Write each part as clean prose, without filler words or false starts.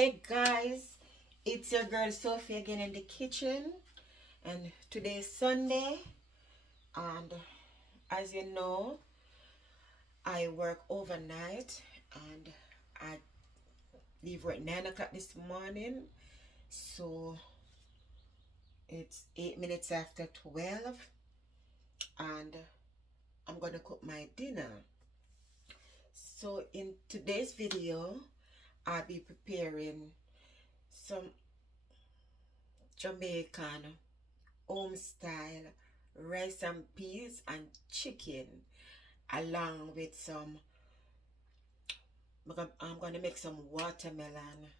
Hey guys, it's your girl Sophie again in the kitchen, and today's Sunday, and as you know, I work overnight and I leave work 9 o'clock this morning, so it's 8 minutes after 12, and I'm gonna cook my dinner. So in today's video, I'll be preparing some Jamaican home style rice and peas and chicken, along with some, I'm going to make some watermelon.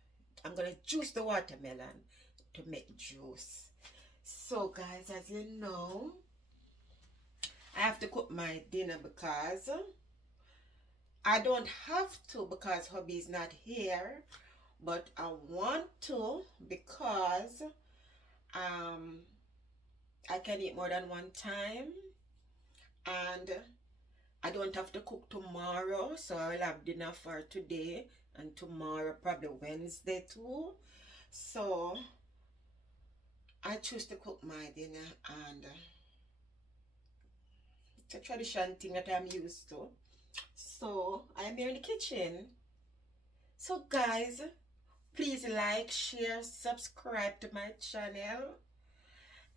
I'm going to juice the watermelon to make juice. So guys, as you know, I have to cook my dinner because I don't have to because hubby is not here, but I want to because I can eat more than one time, and I don't have to cook tomorrow, so I'll have dinner for today and tomorrow, probably Wednesday too. So I choose to cook my dinner, and it's a tradition thing that I'm used to. So I'm here in the kitchen. So guys, please like, share, subscribe to my channel,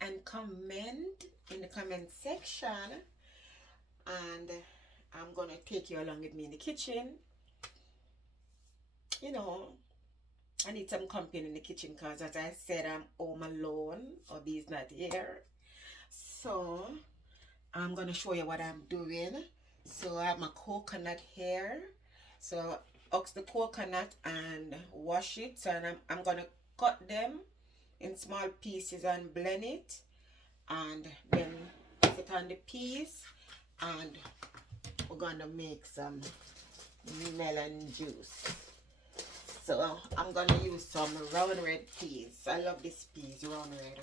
and comment in the comment section. And I'm gonna take you along with me in the kitchen. You know, I need some company in the kitchen because, as I said, I'm home alone. Hubby's not here. So I'm gonna show you what I'm doing. So I have my coconut here. So ox the coconut and wash it. So I'm gonna cut them in small pieces and blend it, and then put on the peas, and we're gonna make some melon juice. So I'm gonna use some round red peas. I love this peas, round red.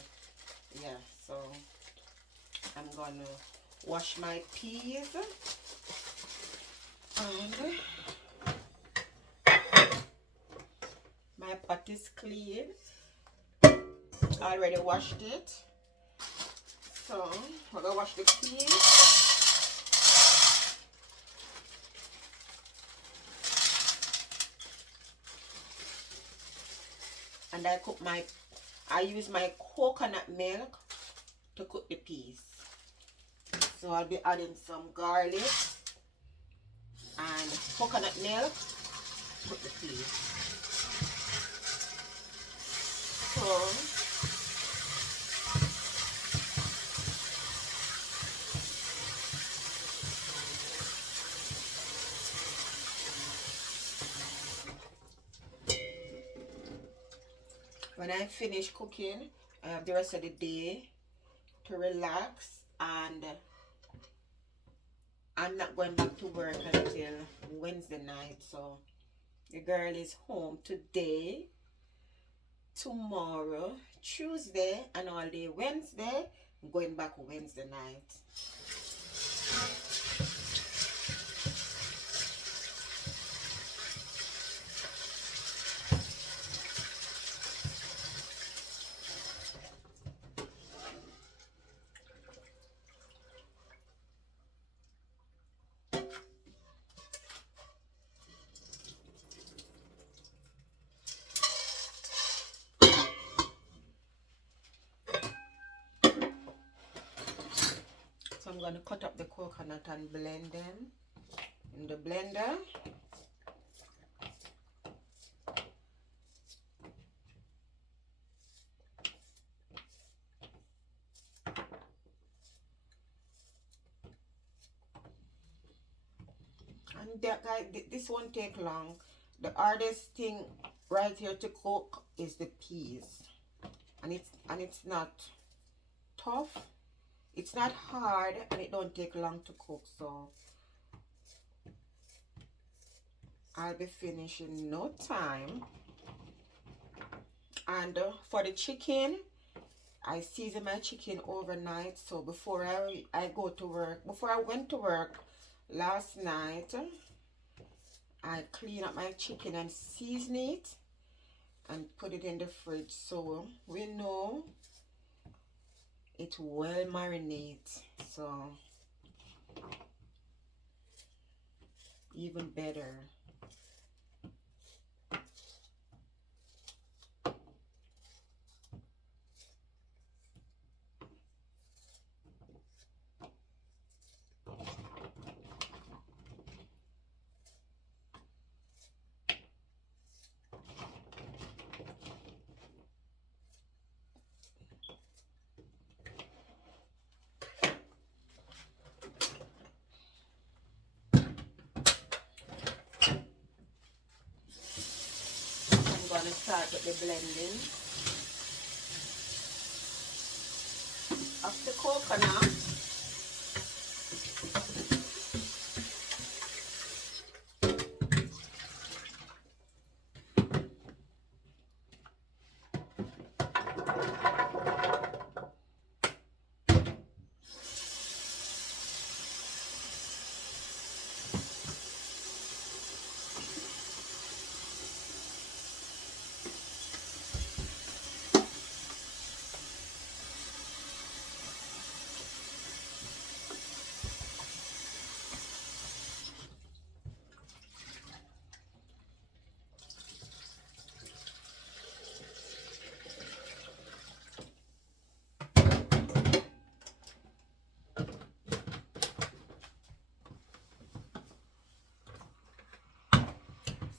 Yeah, so I'm gonna wash my peas, and my pot is clean. I already washed it. So we're gonna wash the peas. And I use my coconut milk to cook the peas. So I'll be adding some garlic and coconut milk to cook the peas. So when I finish cooking, I have the rest of the day to relax, and I'm not going back to work until Wednesday night. So the girl is home today, tomorrow, Tuesday, and all day Wednesday. I'm going back Wednesday night. So I'm going to cut up the coconut and blend them in the blender. And that, guys, this won't take long. The hardest thing right here to cook is the peas, and it's not tough. It's not hard, and it don't take long to cook. So I'll be finishing in no time. And for the chicken, I season my chicken overnight. So before I go to work, before I went to work last night, I clean up my chicken and season it, and put it in the fridge so we know it will marinate. So even better. I'm gonna start with the blending of the coconut.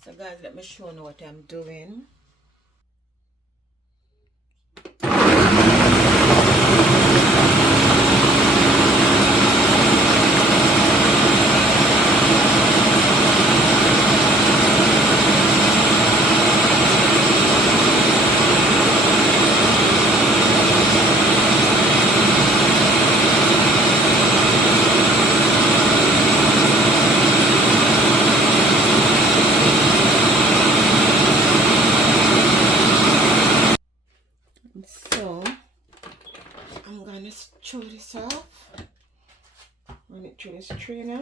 So guys, let me show you what I'm doing. So I'm gonna chew this off. Run it through the strainer.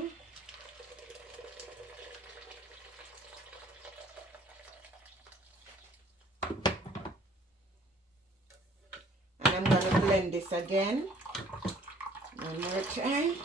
And I'm gonna blend this again. One more time.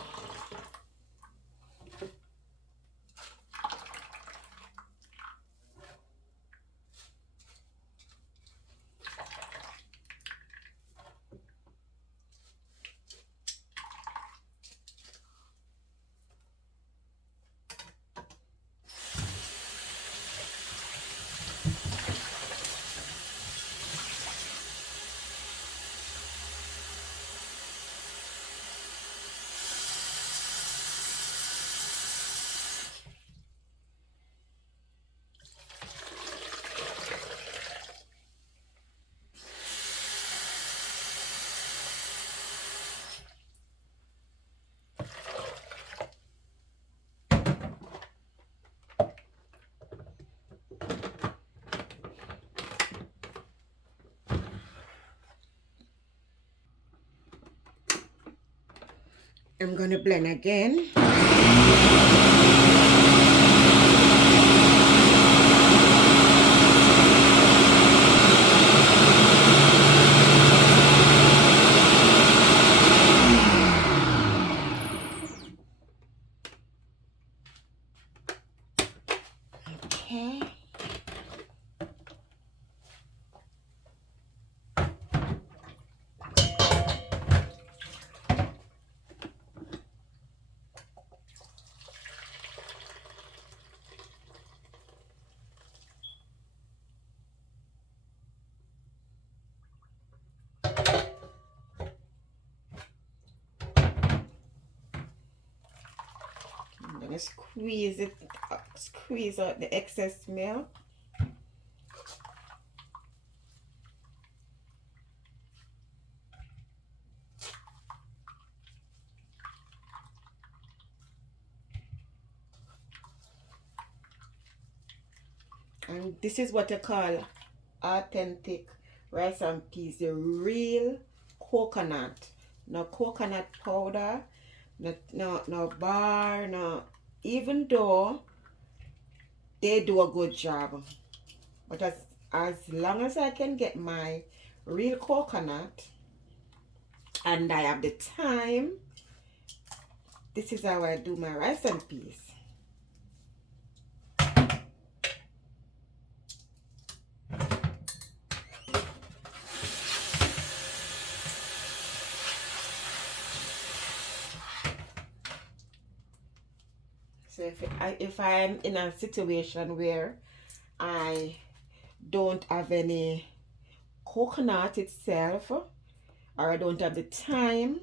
I'm gonna blend again. Okay. I'm gonna squeeze it, squeeze out the excess milk. And this is what I call authentic rice and peas, the real coconut. No coconut powder, no bar, no. Even though they do a good job, but as long as I can get my real coconut and I have the time, this is how I do my rice and peas. So if I'm in a situation where I don't have any coconut itself, or I don't have the time,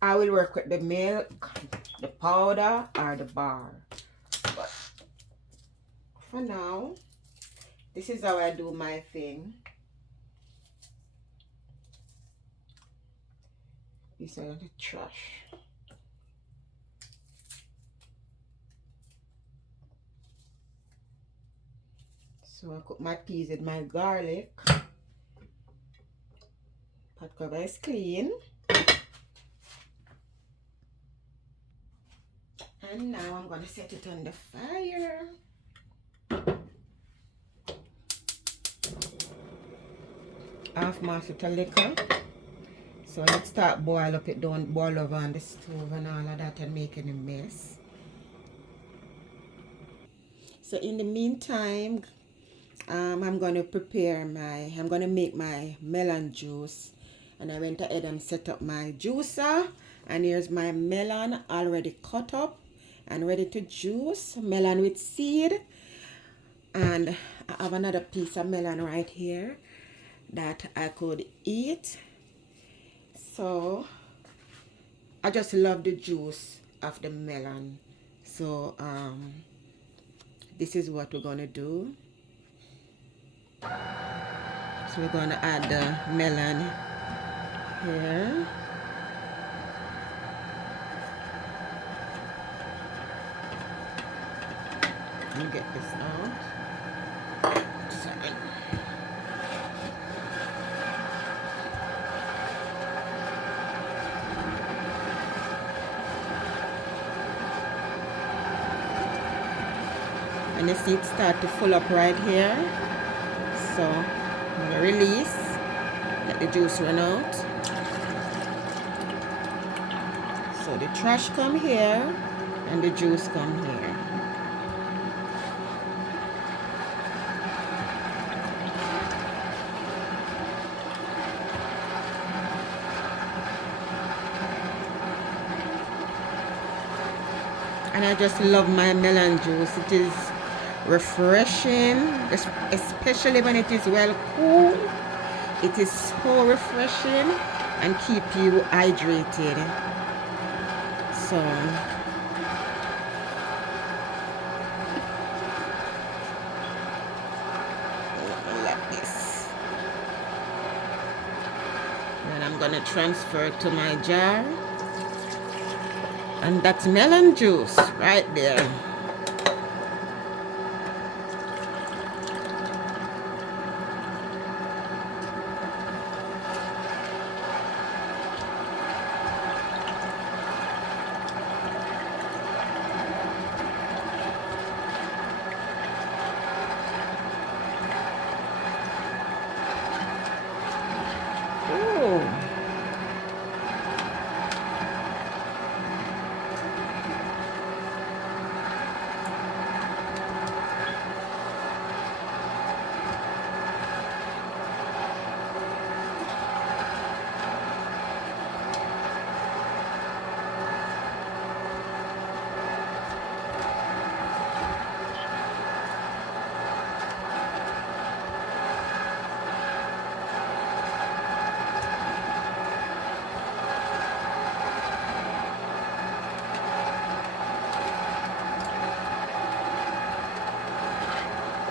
I will work with the milk, the powder, or the bar. But for now, this is how I do my thing. This is the trash. So I cook my peas with my garlic. Pot cover is clean. And now I'm going to set it on the fire. Half mash it a little. So let's start boil up. It don't boil over on the stove and all of that and make any mess. So in the meantime, I'm going to make my melon juice. And I went ahead and set up my juicer. And here's my melon already cut up and ready to juice. Melon with seed. And I have another piece of melon right here that I could eat. So I just love the juice of the melon. So this is what we're gonna do. So we're gonna add the melon here. Let me get this out. Sorry. And the seeds start to full up right here. So I'm gonna release, let the juice run out. So the trash come here and the juice come here. And I just love my melon juice. It is refreshing, especially when it is well cooled. It is so refreshing and keep you hydrated. So like this. Then I'm gonna transfer it to my jar. And that's melon juice right there.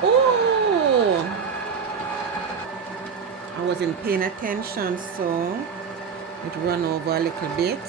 Oh, I wasn't paying attention, so it ran over a little bit.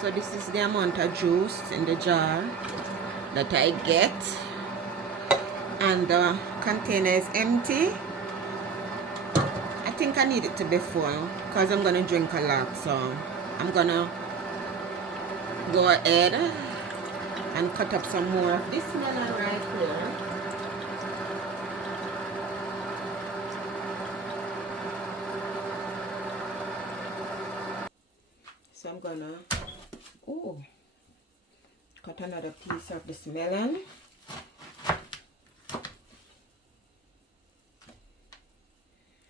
So this is the amount of juice in the jar that I get, and the container is empty. I think I need it to be full because I'm gonna drink a lot, so I'm gonna go ahead and cut up some more of this melon right here. So I'm gonna cut another piece of this melon.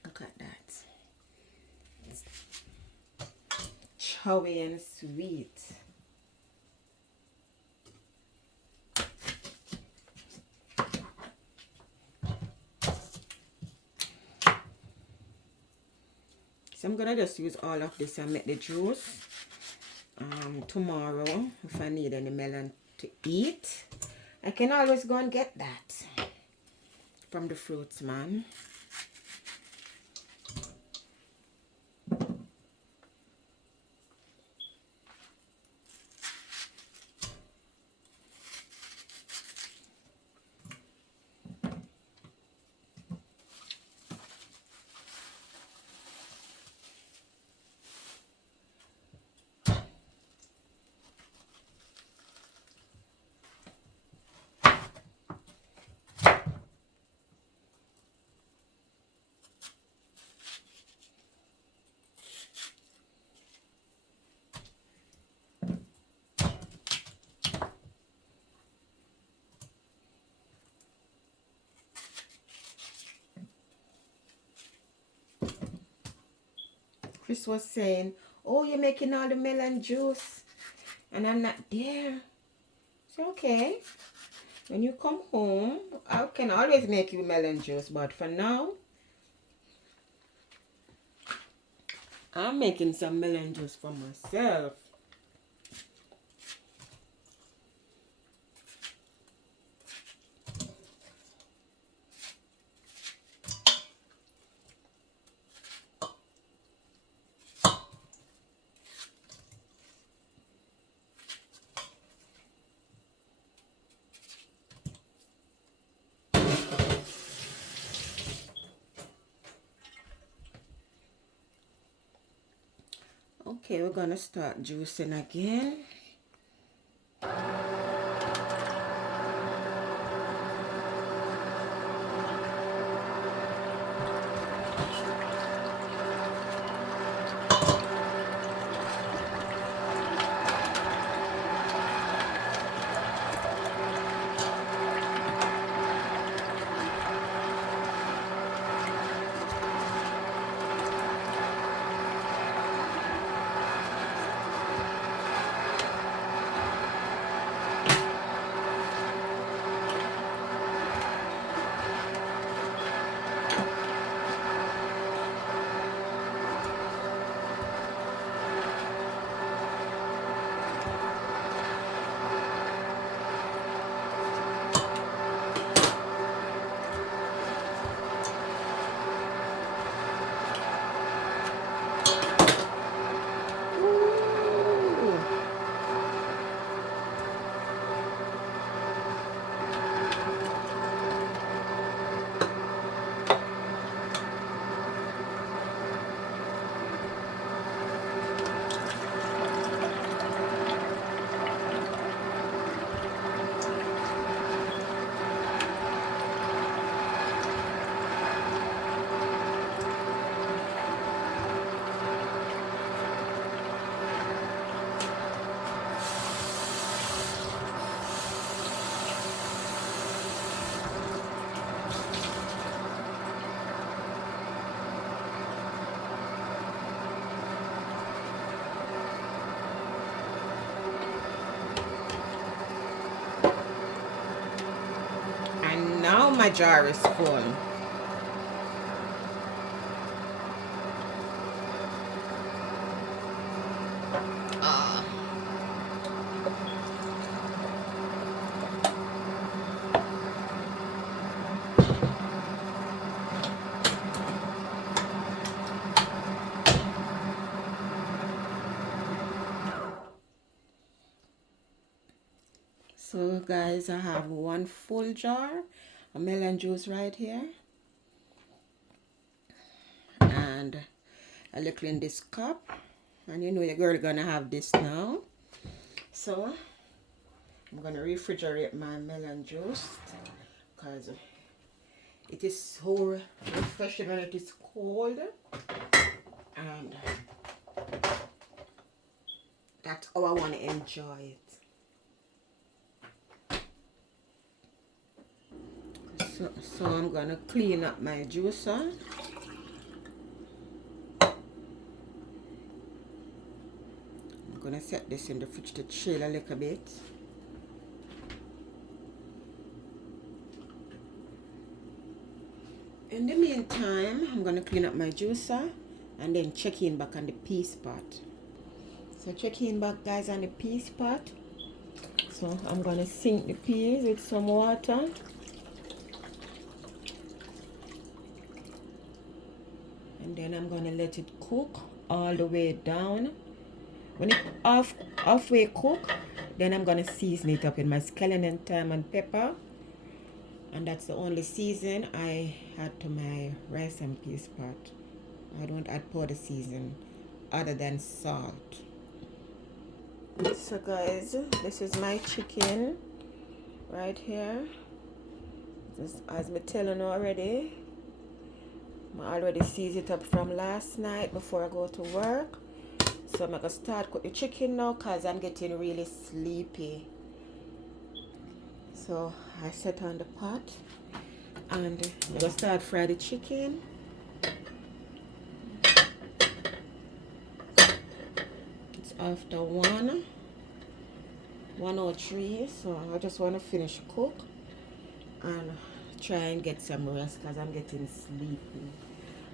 Look at that. It's chewy and sweet. So I'm gonna just use all of this and make the juice. Tomorrow, if I need any melon to eat, I can always go and get that from the fruits man. Chris was saying, oh, you're making all the melon juice and I'm not there. So okay, when you come home, I can always make you melon juice, but for now, I'm making some melon juice for myself. Okay, we're gonna start juicing again. And now my jar is full. So guys, I have one full jar of melon juice right here, and a little in this cup, and you know your girl gonna have this now. So I'm gonna refrigerate my melon juice because it is so refreshing when it is cold, and that's how I want to enjoy it. So I'm gonna clean up my juicer. I'm gonna set this in the fridge to chill a little bit. In the meantime, I'm gonna clean up my juicer and then check in back on the peas pot. So check in back, guys, on the peas pot. So I'm gonna sink the peas with some water. And then I'm gonna let it cook all the way down. When it halfway cook, then I'm gonna season it up with my scallion and thyme and pepper. And that's the only season I add to my rice and peas pot. I don't add powder season other than salt. So guys, this is my chicken right here. Just as me telling already, I already seasoned it up from last night before I go to work. So I'm gonna start cook the chicken now because I'm getting really sleepy. So I set on the pot and I'm gonna start fry the chicken. It's after 1:03, so I just want to finish cook and try and get some rest because I'm getting sleepy.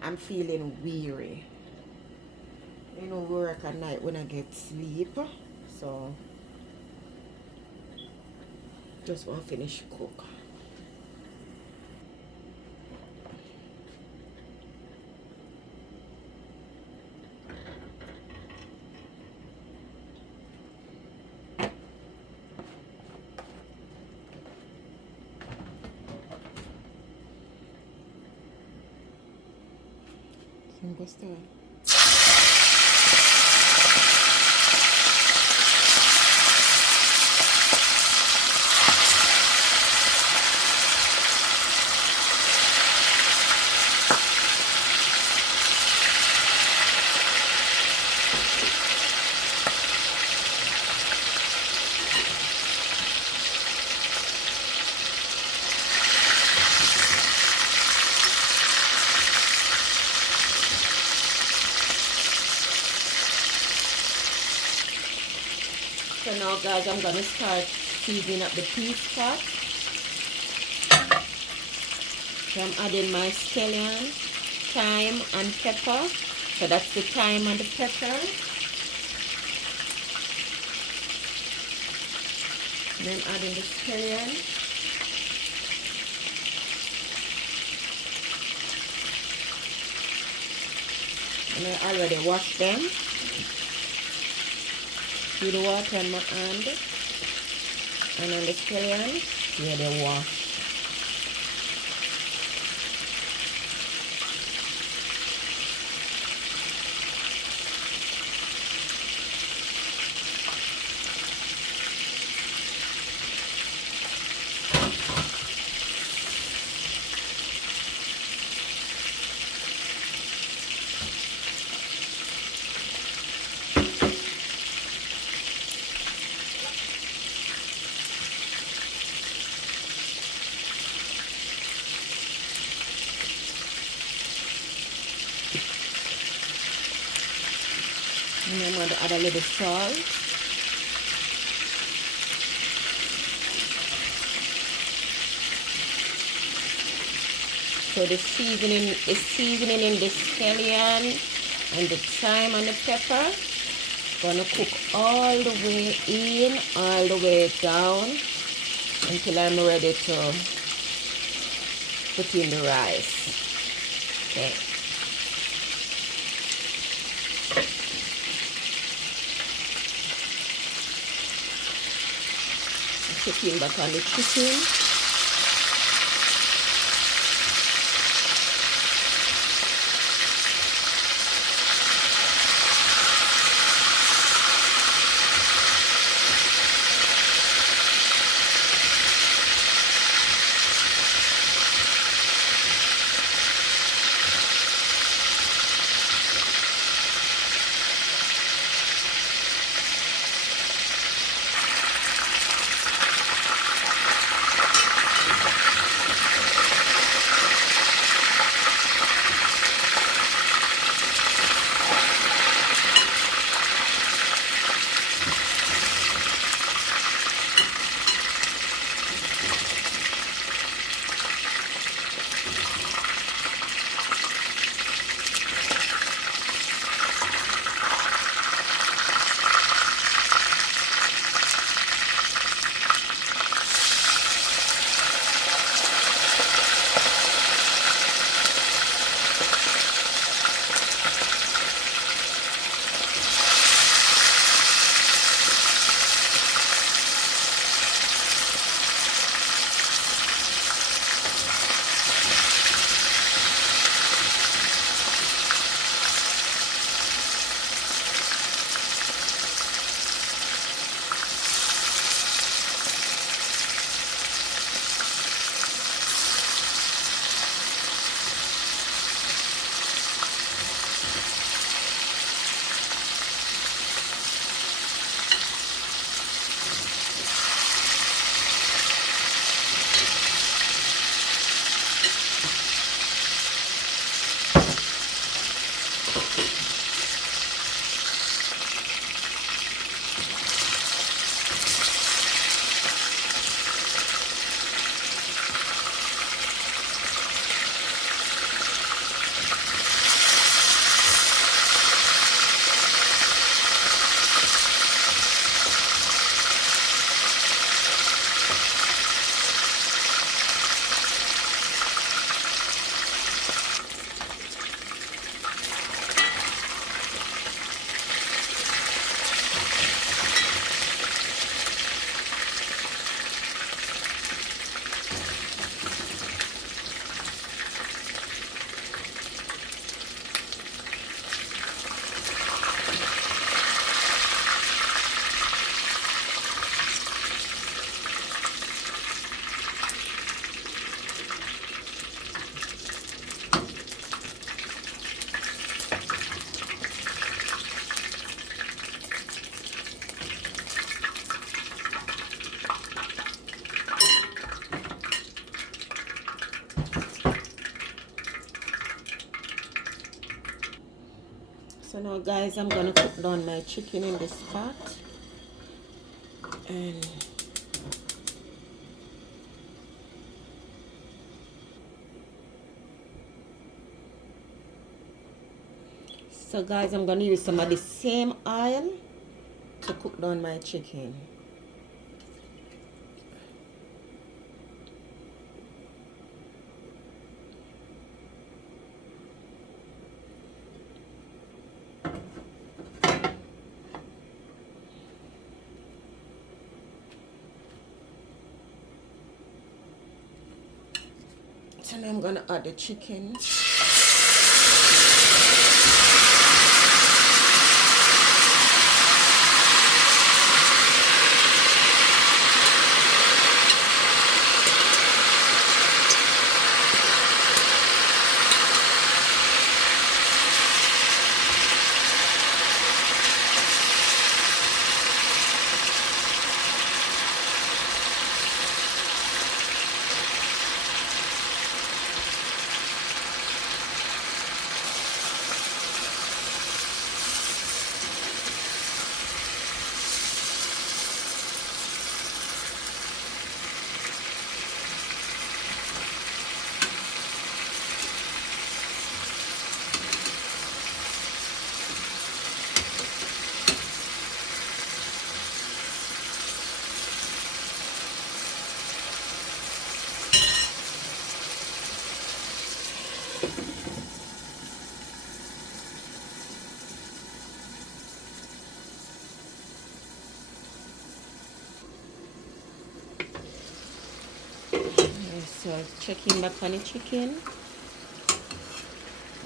I'm feeling weary. You know, work at night when I get sleep, so just want to finish cook. So I'm gonna start. So now guys, I'm gonna start seasoning up the peas pot. So I'm adding my scallion, thyme and pepper. So that's the thyme and the pepper. And then adding the scallion. And I already washed them. See the water in my hand. And then the scallion, yeah, they wash. And I'm going to add a little salt. So the seasoning is seasoning in the scallion and the thyme and the pepper. Gonna cook all the way in, all the way down until I'm ready to put in the rice. Okay. checking back on the chicken. So now guys, I'm gonna cook down my chicken in this pot, and so guys, I'm gonna use some of the same oil to cook down my chicken. So now I'm gonna add the chicken. So checking back on the chicken.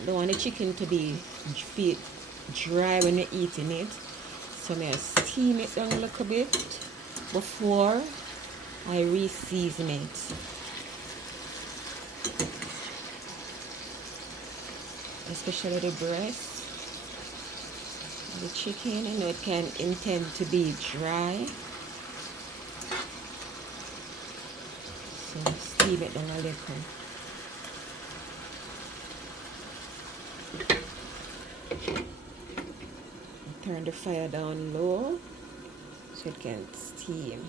Don't want the chicken to be feel dry when you're eating it. So I'm going to steam it down a little bit before I re-season it. Especially the breast of the chicken, you know, it can intend to be dry. So steam it down a little. Turn the fire down low so it can steam.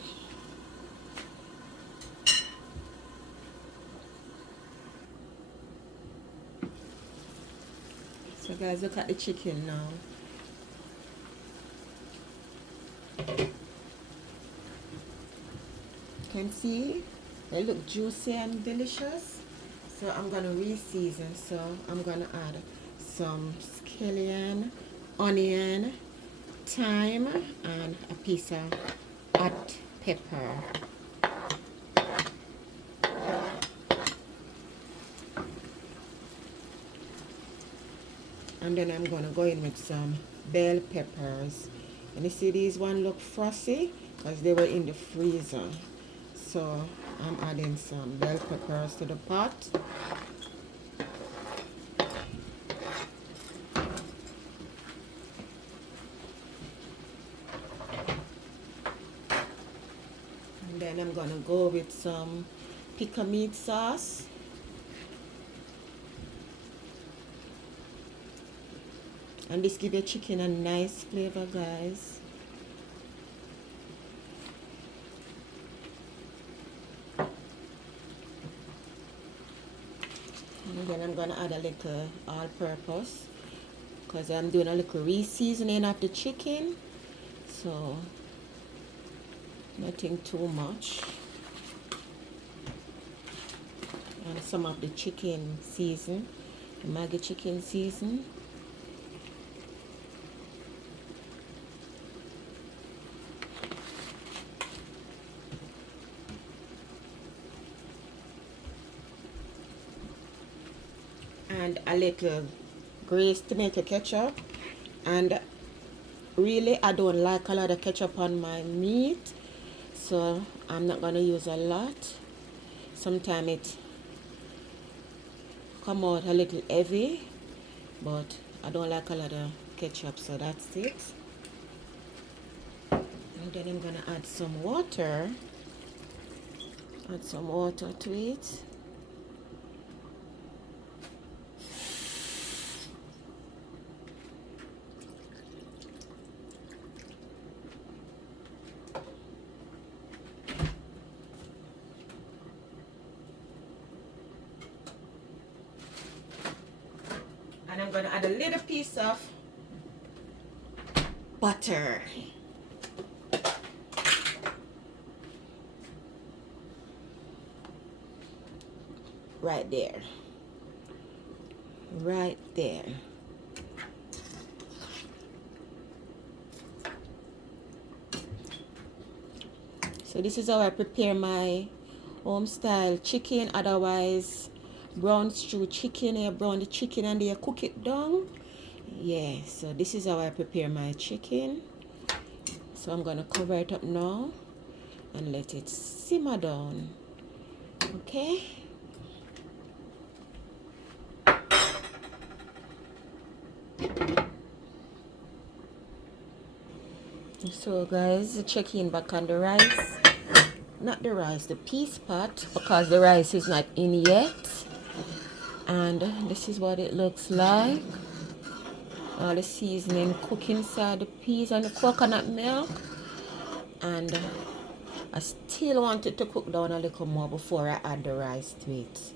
So guys, look at the chicken now. Can see they look juicy and delicious. So I'm gonna re-season. So I'm gonna add some scallion, onion, thyme, and a piece of hot pepper. And then I'm gonna go in with some bell peppers. And you see these one look frosty because they were in the freezer. So I'm adding some bell peppers to the pot. And then I'm gonna go with some pickle meat sauce. And this gives your chicken a nice flavor, guys. And then I'm gonna add a little all-purpose because I'm doing a little re-seasoning of the chicken. So nothing too much. And some of the chicken season, the Maggi chicken season. And a little greased tomato ketchup. And really, I don't like a lot of ketchup on my meat, so I'm not gonna use a lot. Sometimes it come out a little heavy, but I don't like a lot of ketchup, so that's it. And then I'm gonna add some water. Add some water to it. And I'm gonna add a little piece of butter. Right there. Right there. So this is how I prepare my home style chicken. Otherwise, brown stew chicken, you brown the chicken and you cook it down. Yeah, so this is how I prepare my chicken. So I'm gonna cover it up now and let it simmer down. Okay. So guys, checking back on the rice. Not the rice, the peas pot, because the rice is not in yet. And this is what it looks like. All the seasoning cook inside the peas and the coconut milk. And I still want it to cook down a little more before I add the rice to it.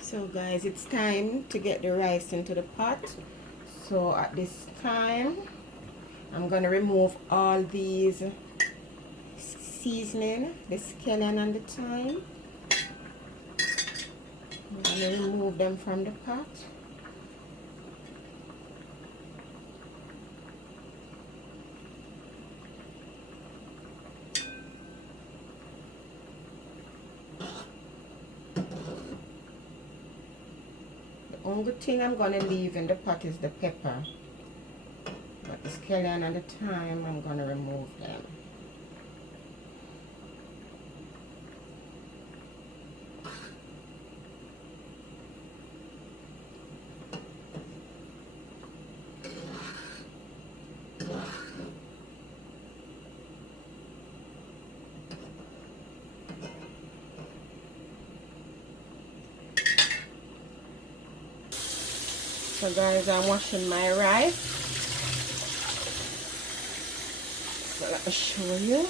So guys, it's time to get the rice into the pot. So at this time, I'm gonna remove all these seasoning, the scallion and the thyme. I'm gonna remove them from the pot. only thing I'm gonna leave in the pot is the pepper. But the scallion and the thyme, I'm gonna remove them. So guys, I'm washing my rice. So let me show you.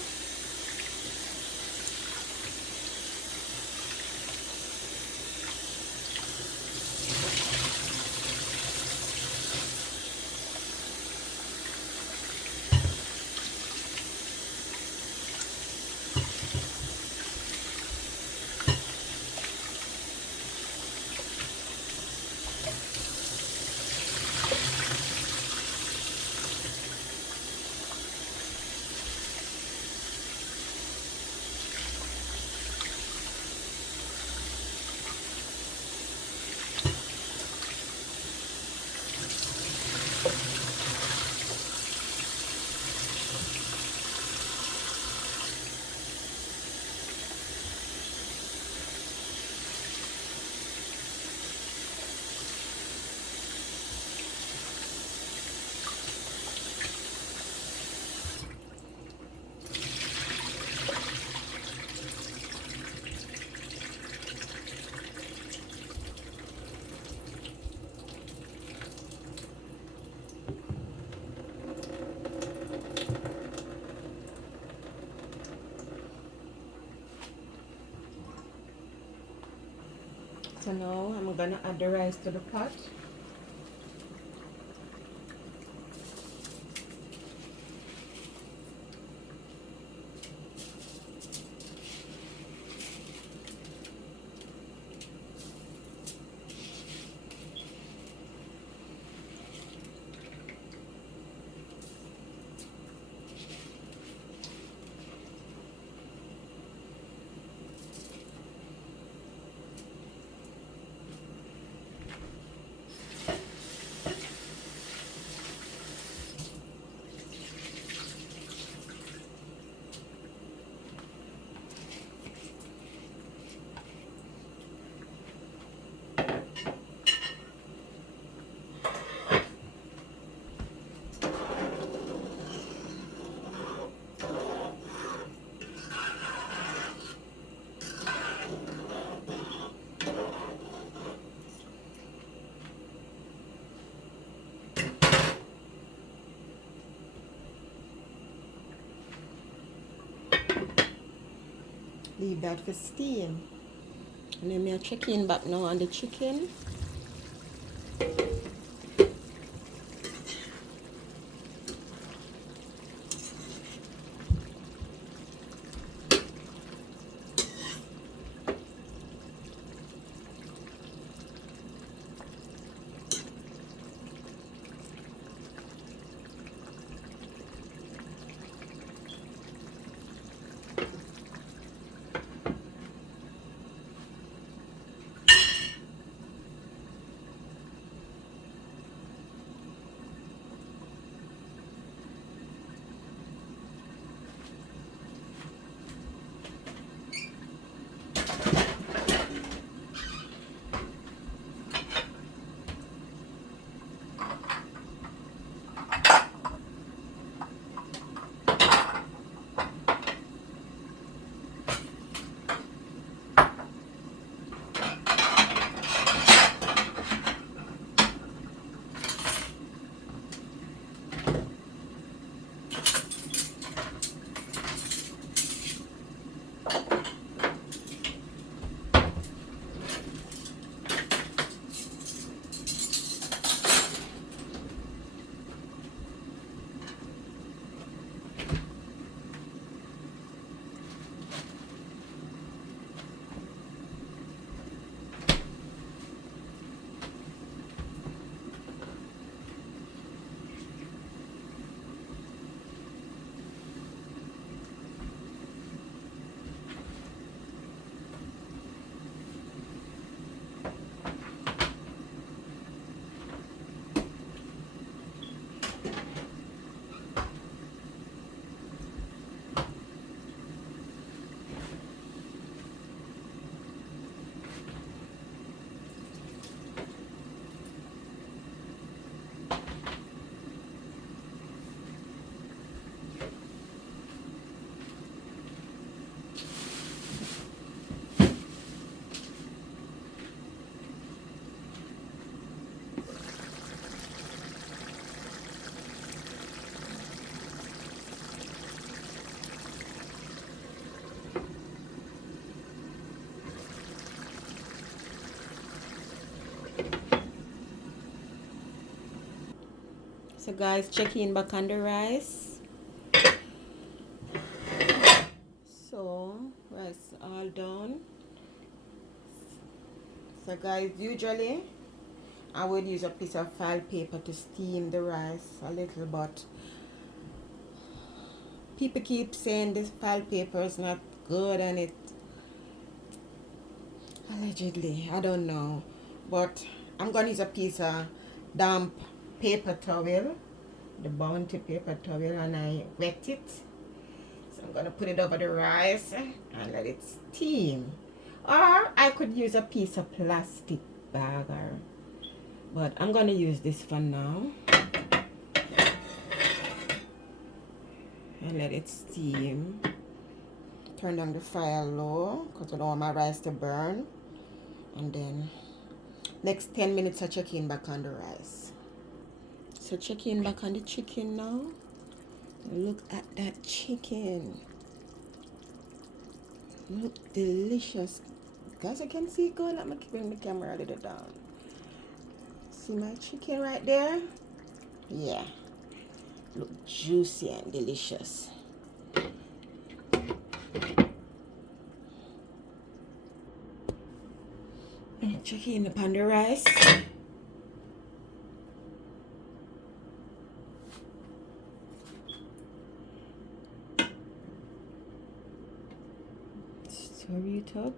So now I'm gonna add the rice to the pot. Leave that for steam. And then I'll check in back now on the chicken. So guys, checking back on the rice. So rice all done. So guys, usually I would use a piece of file paper to steam the rice a little, but people keep saying this file paper is not good and it allegedly, I don't know, but I'm gonna use a piece of damp paper towel, the bounty paper towel, and I wet it. So I'm gonna put it over the rice and let it steam. Or I could use a piece of plastic bag, but I'm gonna use this for now and let it steam. Turn down the fire low because I don't want my rice to burn. And then next 10 minutes I check in back on the rice. So check in back on the chicken now. Look at that chicken. Look delicious. Guys, I can see it good. I'm keeping the camera a little down. See my chicken right there? Yeah. Look juicy and delicious. Check in upon the rice. Stir it up.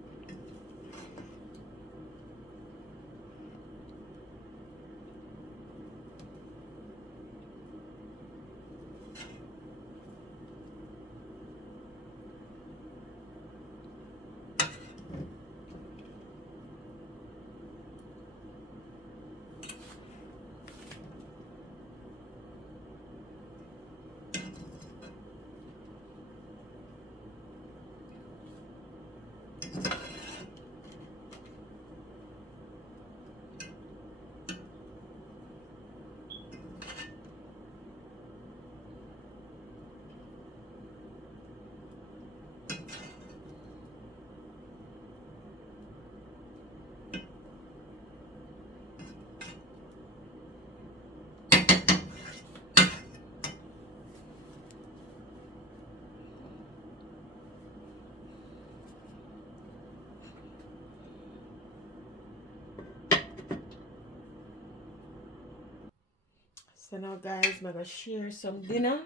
So now guys, I'm gonna share some dinner.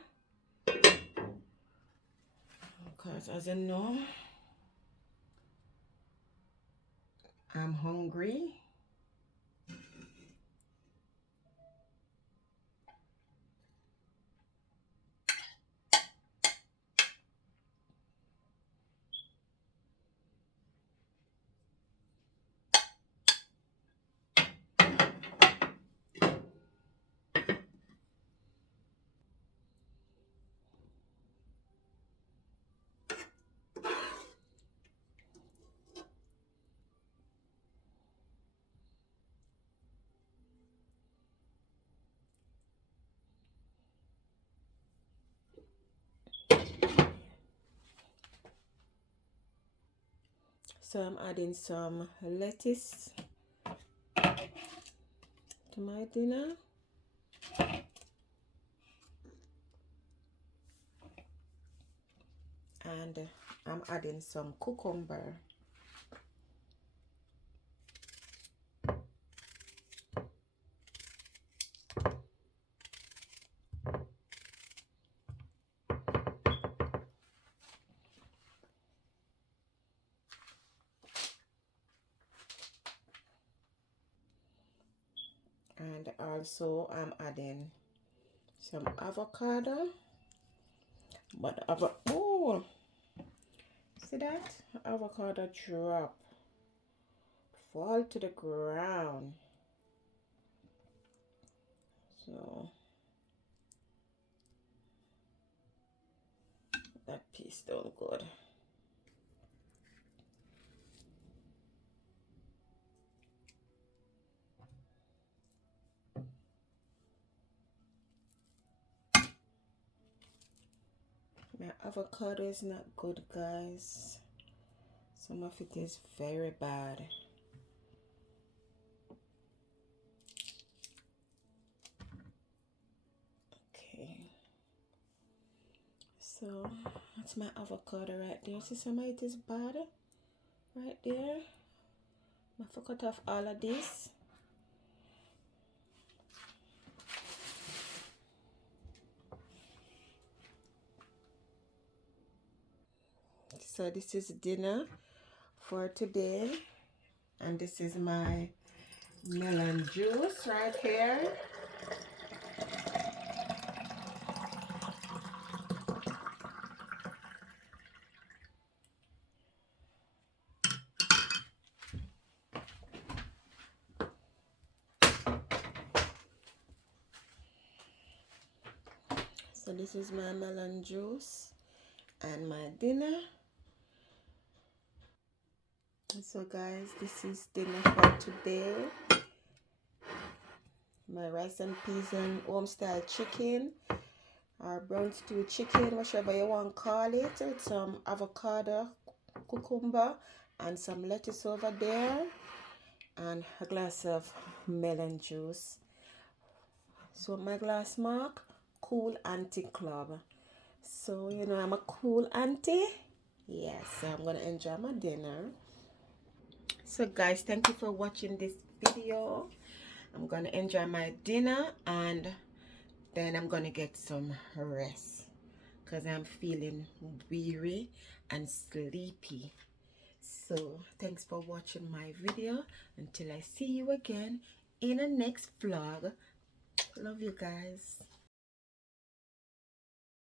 Because as you know, I'm hungry. So I'm adding some lettuce to my dinner. And I'm adding some cucumber. And also I'm adding some avocado. But oh, see that? Avocado drop. Fall to the ground. So that piece done good. My avocado is not good, guys. Some of it is very bad. So that's my avocado right there. See, some of it is bad right there. I have to cut off all of this. So this is dinner for today, and this is my melon juice right here. So this is my melon juice and my dinner. So guys, this is dinner for today. My rice and peas and home style chicken, or brown stew chicken, whichever you want to call it, with some avocado, cucumber, and some lettuce over there, and a glass of melon juice. So my glass mark, Cool Auntie Club. So you know I'm a cool auntie. Yes, so I'm gonna enjoy my dinner. So guys, thank you for watching this video. I'm gonna enjoy my dinner and then I'm gonna get some rest because I'm feeling weary and sleepy. So thanks for watching my video. Until I see you again in the next vlog. Love you guys.